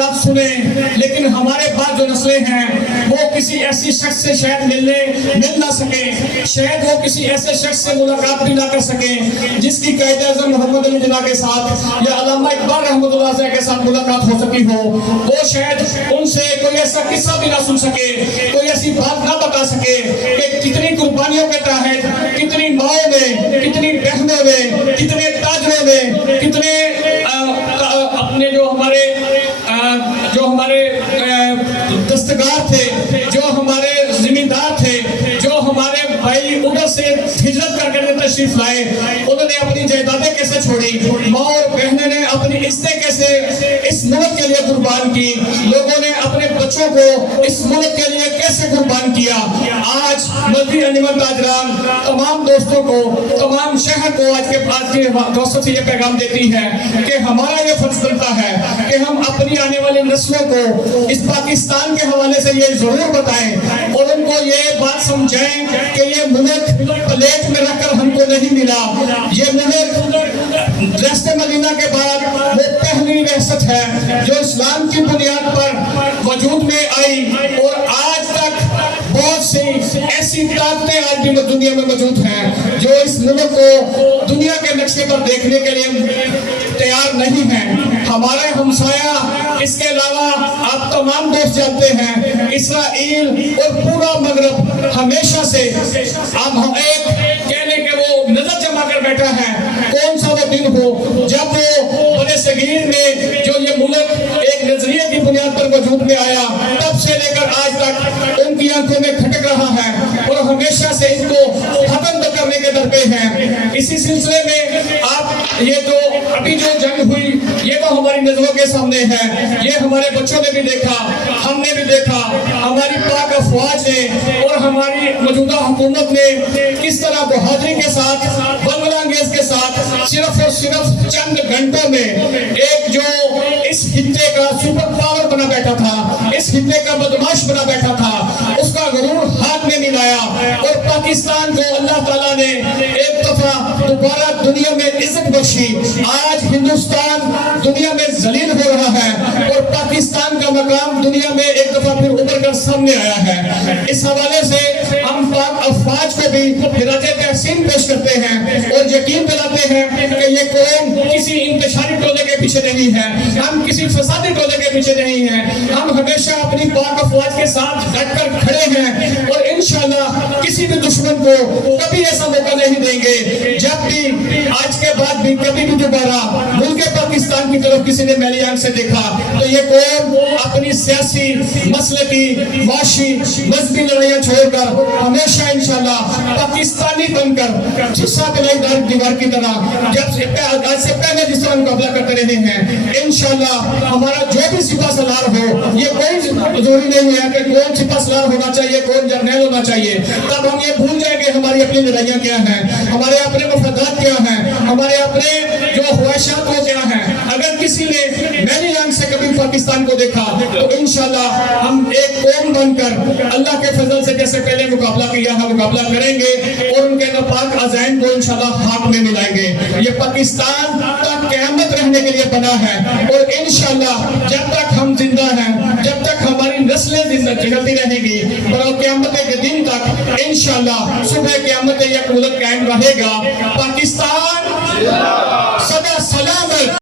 خیالات سنیں، لیکن ہمارے بعد جو نسلیں ہیں وہ کسی ایسی شخص سے شاید مل نہ سکیں، شاید وہ کسی ایسے شخص سے ملاقات بھی نہ کر سکیں جس کی قائد اعظم محمد علی جناح کے ساتھ یا علامہ اقبال رحمۃ اللہ علیہ کے ساتھ ملاقات ہو سکی ہو۔ وہ شاید ان سے کوئی ایسا قصہ بھی نہ سن سکے، کوئی ایسی بات نہ بتا سکے کہ کتنی قربانیوں کے تحت، کتنی ماؤں میں، کتنی بہنوں میں، کتنے تاجروں میں، کتنے اپنے جو ہمارے دستکار تھے، جو ہمارے زمیندار تھے، جو ہمارے بھائی ادھر سے ہجرت کر کے تشریف لائے، انہوں نے اپنی جائیدادیں کیسے چھوڑی، ماں اور بہنیں نے اپنی عزتیں کیسے اس ملک کے لیے قربان کی، لوگوں نے اپنے بچوں کو اس ملک کے لیے کیسے قربان کیا۔ آج مذہبی انجمن تاجران تمام دوستوں کو، تمام شہر کو آج کے دوستوں سے یہ پیغام دیتی ہے کہ ہمارا یہ فرض بنتا ہے کہ ہم اپنی آنے والی نسلوں کو اس پاکستان کے حوالے سے یہ ضرور بتائیں اور ان کو یہ بات سمجھائیں کہ یہ ملک پلیٹ میں رکھ کر ہم کو نہیں ملا، یہ ملک دست مدینہ کے بعد وہ پہلی ریاست ہے جو اسلام کی بنیاد پر وجود میں آئی، اور آج تک بہت سی ایسی طاقتیں آج بھی دنیا میں موجود ہیں جو اس ملک کو دنیا کے نقشے پر دیکھنے کے لیے تیار نہیں ہیں۔ ہمارے ہمسایہ، اس کے علاوہ آپ تمام دوست جانتے ہیں، اسرائیل اور پورا مغرب ہمیشہ سے اب ایک کہنے کے وہ نظر جما کر بیٹھا ہے۔ کون سا وہ دن ہو جب وہ بڑے صغیر میں جو یہ ملک ایک نظریے کی بنیاد پر وجود میں آیا، تب سے لے کر آج تک ان کی آنکھوں میں کھٹک رہا ہے اور ہمیشہ سے ان کو ختم کرنے کے در پہ ہیں۔ اسی سلسلے میں آپ یہ جو ابھی جو جنگ ہوئی، یہ تو ہماری نظروں کے سامنے ہے، یہ ہمارے بچوں نے بھی دیکھا، ہم نے بھی دیکھا، ہماری پاک افواج نے اور ہماری موجودہ حکومت نے کس طرح بہادری کے ساتھ، بلبلہ انگیز کے ساتھ صرف اور صرف چند گھنٹوں میں ایک جو اس خطے کا سپر پاور بنا بیٹھا تھا، اس خطے کا بدماش بنا بیٹھا تھا، اس کا غرور ہاتھ میں ملایا اور پاکستان کو اللہ تعالیٰ نے ایک دفعہ دوبارہ دنیا میں عزت بخشی۔ آج ہندوستان دنیا میں ذلیل ہو رہا ہے اور پاکستان کا مقام دنیا میں ایک دفعہ پھر ابھر کر سامنے آیا ہے۔ اس حوالے سے ہم پاک افواج کو بھی خراج تحسین پیش کرتے ہیں اور یقین دلاتے ہیں کہ یہ قوم کسی انتشاری ٹولے کے پیچھے نہیں ہے، ہم کسی فسادی ٹولے کے پیچھے نہیں ہیں، ہم ہمیشہ اپنی پاک افواج کے ساتھ ڈٹ کر کھڑے ہیں اور انشاءاللہ کسی بھی دشمن کو کبھی ایسا موقع نہیں دیں گے جب بھی آج کے بعد بھی کبھی بھی دوبارہ ملک پاکستان کی طرف کسی نے میلی آنکھ سے دیکھا تو یہ قوم اپنی سیاسی، مسلکی، معاشی، مذہبی لڑائیاں چھوڑ کر ہمیشہ انشاءاللہ پاکستانی بن کر جسا پلائی دار دیوار کی طرح جب سے پہلے جس طرح مقابلہ کرتے رہے ہیں، انشاءاللہ ہمارا جو بھی سپہ سالار ہو، یہ کوئی ضروری نہیں ہے کہ کون سپہ سالار ہونا چاہیے، کون جرنیل ہونا چاہیے، تب ہم یہ بھول جائیں گے ہماری اپنی لڑائیاں کیا ہیں، ہمارے اپنے مفادات کیا ہیں، ہمارے اپنے جو خواہشات وہ کیا ہیں۔ اگر کسی نے میلی آنکھ سے کبھی پاکستان کو دیکھا تو انشاءاللہ ہم ایک قوم بن کر اللہ کے فضل سے جیسے پہلے مقابلہ کیا ہے مقابلہ کریں گے اور ان کے ناپاک عزائم کو انشاءاللہ ہاتھ میں ملائیں گے۔ یہ پاکستان تک قیامت رہنے کے لیے بنا ہے اور انشاءاللہ جب تک ہم زندہ ہیں، جب تک ہماری نسلیں زندہ چلتی رہیں گی اور قیامت کے دن تک انشاءاللہ صبح قیامت یک ملک قائم رہے گا۔ پاکستان سدا سلامت۔